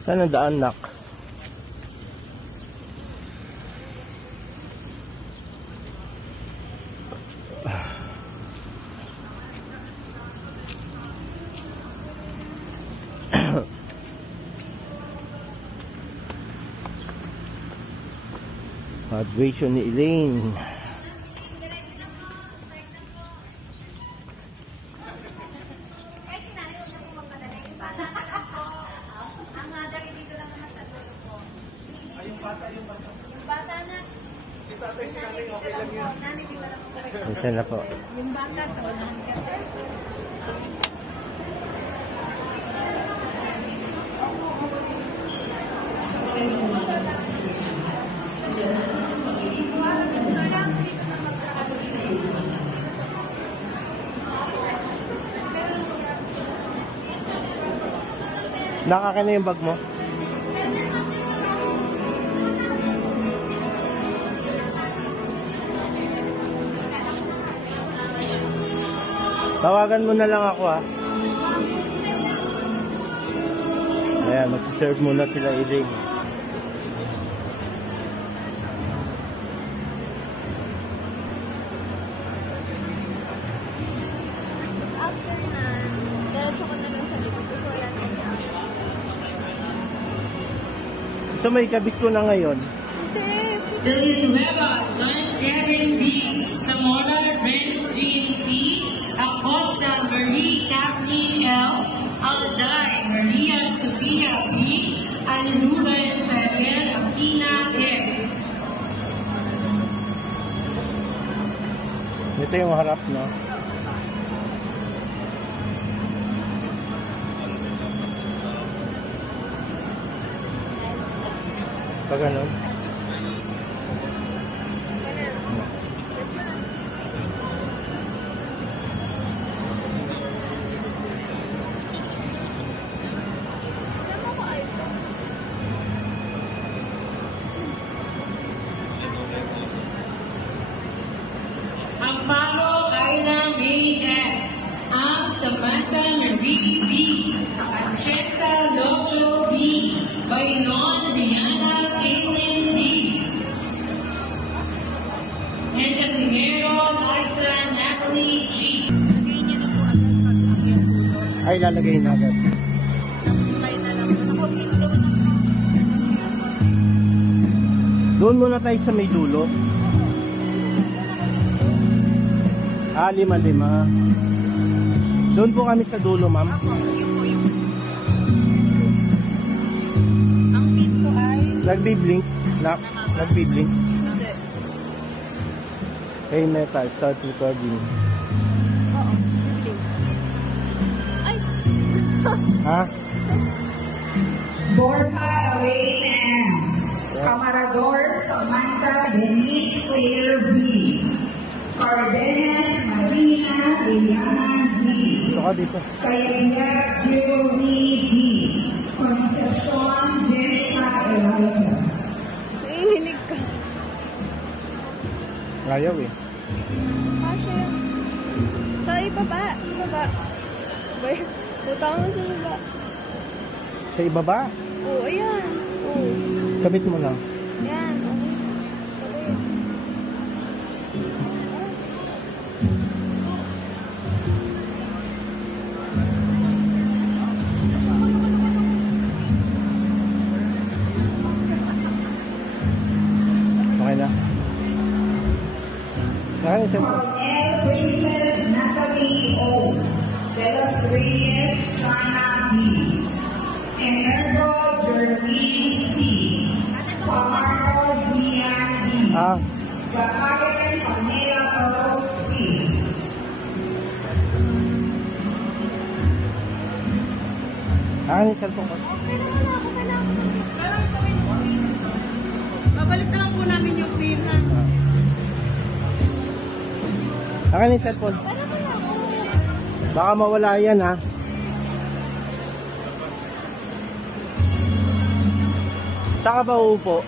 Saan ang daan, nak? Graduation ni Elaine. Isa na po. Yung bata sa unahan kasi. Nakaka na yung bag mo? Tawagan mo na lang ako, ha. Ayan, magsiserve muna sila, Elaine. After na, diretso ko na lang sa likod ko. Wala na siya. So may kabit ko na ngayon. Villanueva, John Kevin B. Zamora, Renz GMC, Acosta, Marie Kathleen L. Alday, Maria Sofia B. Alilura Sariel Aquina S. Ito yung harap, no? Pag ganun. Amparo Kayla May S. Ang Samantha Marie B. Achetza Locho B. Bainon Rihanna Caitlin B. And Casimiro Liza Natalie G. Ay, lalagay na agad. Doon muna tayo sa may dulo. 5. Doon po kami sa dulo, ma'am. Ang pin ko ay... Nagbi-blink. Nagbi-blink. Hindi. Hey, Meta, start recording. Oo. Hindi. Ay! Ha? Borja Elaine M. Camarador Samantha Denise Claire B. Cardenas Marina Liliana Z. Ito ka dito. Kaya Julie B. Concepcion Jenica Elijah. Nanginginig ka. Ayaw eh. Kasha. Sa ibaba. Ibaba. Butang mo sa ibaba. Sa ibaba? Oo, ayan. Oo. Kabit mo lang. Ayan. Okay. Okay na. Nakain siya po. Cornell Princess Natalie O. De los Reyes Chana B. Energo Jerlene C. Pamaro Zia B. Gakayan Pamela Earl C. Nakain yung cellphone ko. Babalik na lang po namin yung pin, ha? Nakain yung cellphone. Baka mawala yan, ha? Saka ba uupo?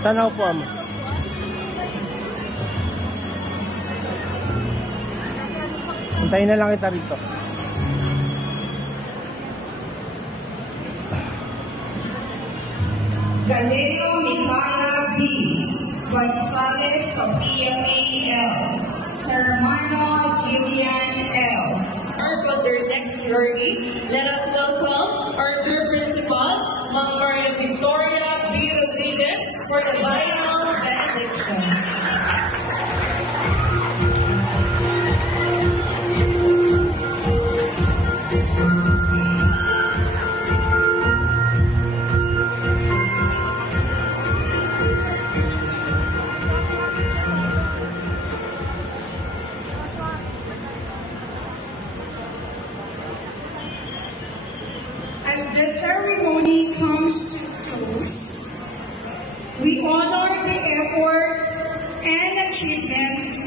Saan na upuan mo? Hintayin na lang kita rito. Galeno Mikala B. Gonzales Sofia May L. Hermano Jillian L. For their next journey, let us welcome our dear principal, Ma'am Maria Victoria B. Rodriguez, for the final benediction. As the ceremony comes to close, we honor the efforts and achievements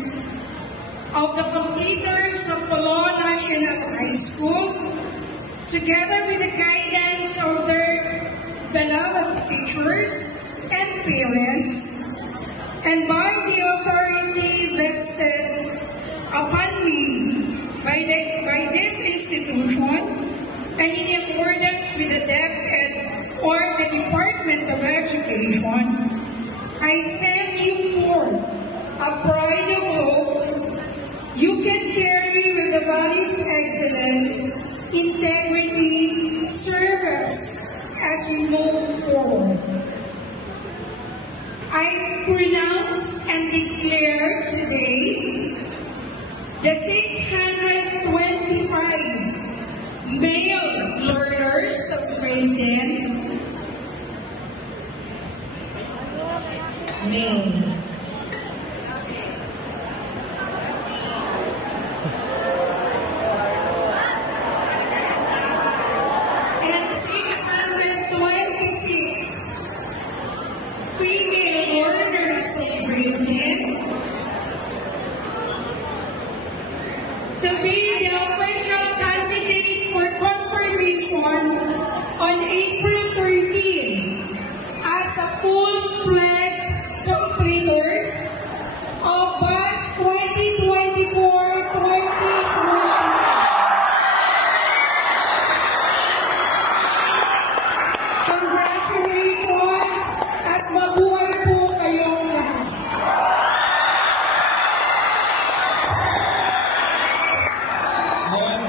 of the completers of Colon National High School, together with the guidance of their beloved teachers and parents, and by the authority vested upon me by this institution, and in accordance with the DepEd or the Department of Education, I send you forth a pride of hope you can carry with the values excellence, integrity, service as you move forward. I pronounce and declare today the 625 male learners of grade 10, male, and 626 female learners of grade 10 to be the official candidate for confirmation on April 13 as a full-fledged completers of batch 2024-2025. Congratulations at mabuhay po kayong lahat.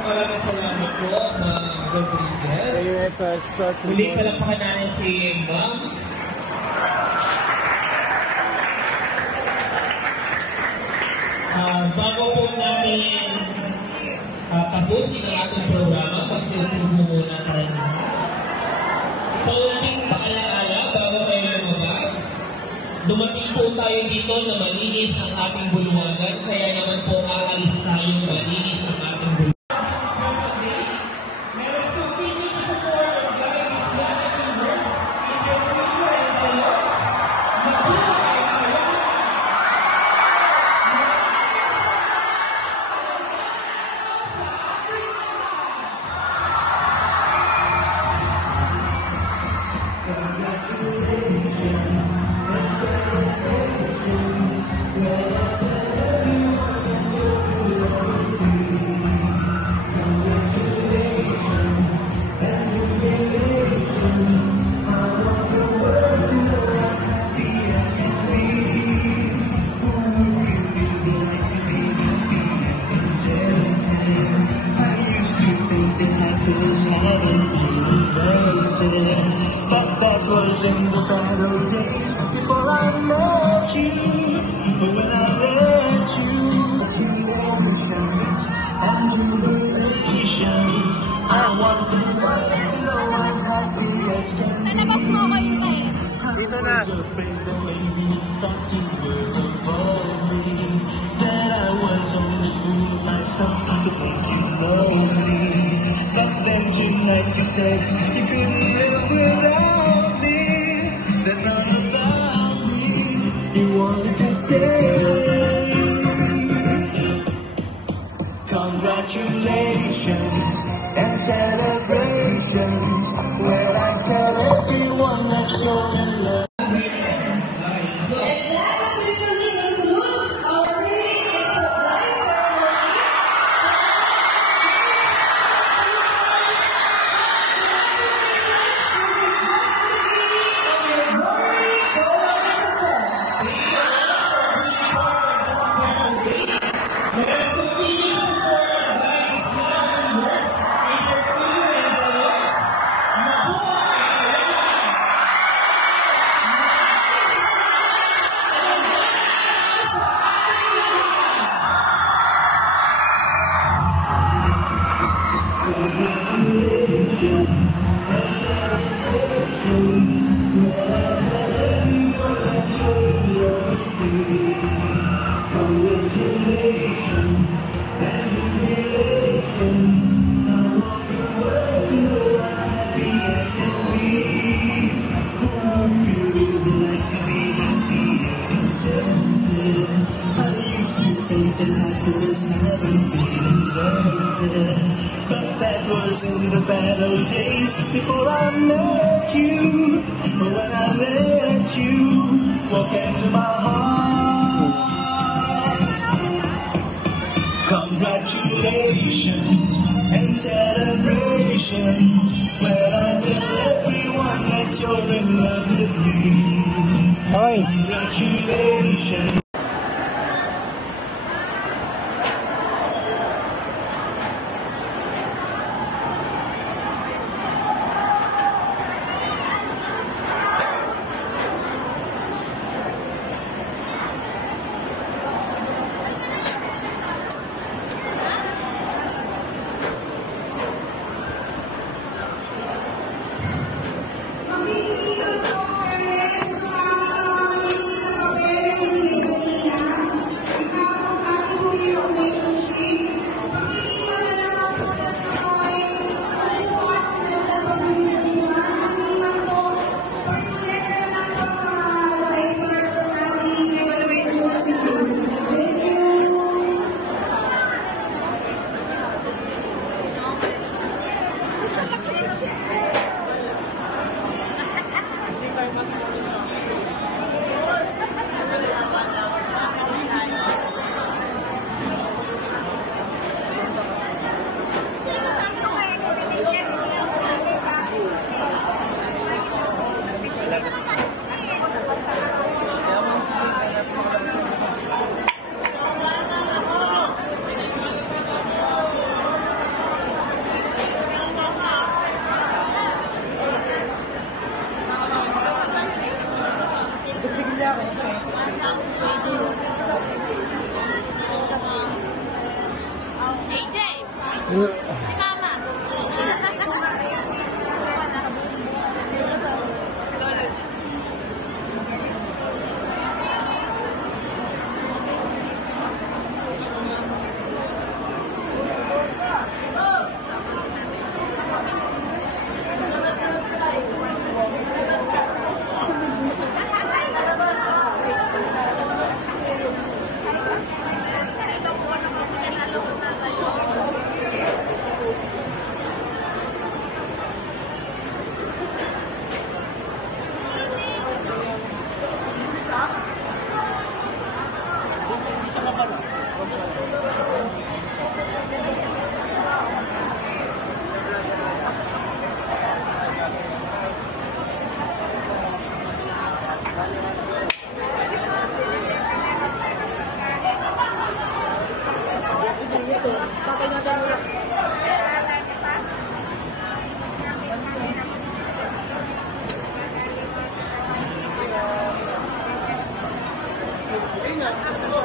Maraming salamat po, Ma'am Rodriguez. Muli palapakan natin si Ma'am. Bago po namin tapusin ang ating programa, magsilpong mo muna tayo. Kaunting paalaala bago kayo lumabas. Dumating po tayo dito na malinis ang ating bulwagan, kaya naman po aalis tayo malinis ang ating bulwagan. But that was in the bad old days before I met you. But when I met you, the emotion and the motivation, I want the world to know I'm happy as can be. Nalabas mo ako yun na eh. Dito na. That I was only fooling myself to think you know me. But then tonight you said you couldn't live without me. That none about me you wanted to stay. Congratulations and celebrations when I tell everyone that you're in love. And that officially concludes our reading and supply ceremony. Congratulations to the responsibility of your Congratulations and jubilations. I walk away to happy as can be. Hope you like me happy and contented. I used to think that happiness hadn't been invented, but that was in the bad old days before I met you. When I let you walk into my heart. Congratulations and celebrations. Well, I tell everyone that you're in love with me. Okay. Congratulations. AJ! Si Mama! Ingat.